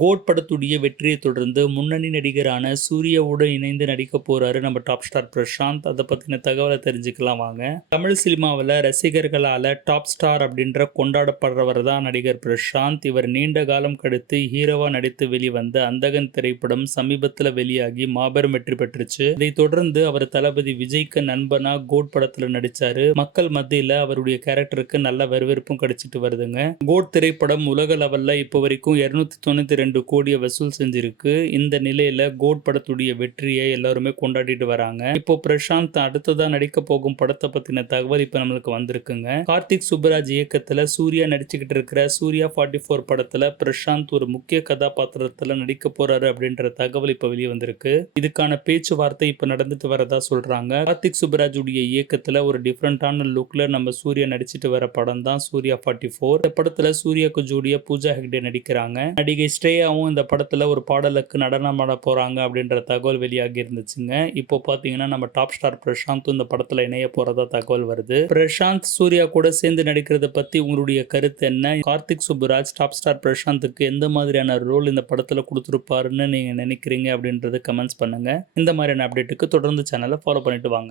Code படத்துடைய வெற்றியை தொடர்ந்து முன்னணி நடிகரான சூர்யாவுடன் இணைந்து நடிக்க போறாரு நம்ம டாப் ஸ்டார் பிரசாந்த். அதை பத்தின தகவலை தெரிஞ்சுக்கலாம் வாங்க. தமிழ் சினிமாவில் ரசிகர்களால் டாப் ஸ்டார் அப்படின்ற கொண்டாடப்படுறவர் தான் நடிகர் பிரசாந்த். இவர் நீண்ட காலம் கழித்து ஹீரோவா நடித்து வெளிவந்த அந்தகன் திரைப்படம் சமீபத்தில் வெளியாகி மாபெரும் வெற்றி பெற்றுச்சு. இதை தொடர்ந்து அவர் தளபதி விஜய்க்கு நண்பனா கோட் படத்தில் நடிச்சாரு. மக்கள் மத்தியில் அவருடைய கேரக்டருக்கு நல்ல வரவேற்பும் கிடைச்சிட்டு வருதுங்க. கோட் திரைப்படம் உலக லெவலில் இப்போ வரைக்கும் இருநூத்தி தொண்ணூத்தி ரெண்டு கோடியை வசூல் செஞ்சிருக்கு. இந்த நிலையில கோட் படத்துடைய வெற்றியை எல்லாருமே கொண்டாடிட்டு வராங்க. இப்போ பிரசாந்த் அடுத்ததா நடிக்க போகும் படத்தை பத்தின தகவல் இப்ப நம்மளுக்கு வந்திருக்குங்க. கார்த்திக் சுப்ராஜ் இயக்கத்துல சூர்யா நடிச்சுக்கிட்டு இருக்கிற சூர்யா ஃபார்ட்டி ஃபோர் படத்துல பிரசாந்த் ஒரு முக்கிய கதாபாத்திரத்துல நடிக்க போறாரு அப்படின்ற தகவல் இப்ப வெளியே வந்திருக்கு. இதுக்கான பேச்சுவார்த்தை இப்ப நடந்துட்டு வரதா சொல்றாங்க. கார்த்திக் சுப்ராஜ் உடைய இயக்கத்துல ஒரு டிஃப்ரெண்டான லுக்ல நம்ம சூர்யா நடிச்சிட்டு வர படம் தான் சூர்யா ஃபார்ட்டி ஃபோர் இந்த படத்துல சூர்யாக்கு ஜோடியா பூஜா ஹெக்டே நடிக்கிறாங்க. நடிகை ஸ்ரேயாவும் இந்த படத்தில் ஒரு பாடலுக்கு நடனம் ஆட போகிறாங்க அப்படின்ற தகவல் வெளியாகி இருந்துச்சுங்க. இப்போ பார்த்தீங்கன்னா நம்ம டாப் ஸ்டார் பிரசாந்தும் இந்த படத்தில் இணைய போகிறதா தகவல் வருது. பிரசாந்த் சூர்யா கூட சேர்ந்து நடிக்கிறத பற்றி உங்களுடைய கருத்து என்ன? கார்த்திக் சுப்புராஜ் டாப் ஸ்டார் பிரசாந்துக்கு எந்த மாதிரியான ரோல் இந்த படத்தில் கொடுத்துருப்பாருன்னு நீங்கள் நினைக்கிறீங்க அப்படின்றது கமெண்ட்ஸ் பண்ணுங்க. இந்த மாதிரியான அப்டேட்டுக்கு தொடர்ந்து சேனலை ஃபாலோ பண்ணிட்டு வாங்க.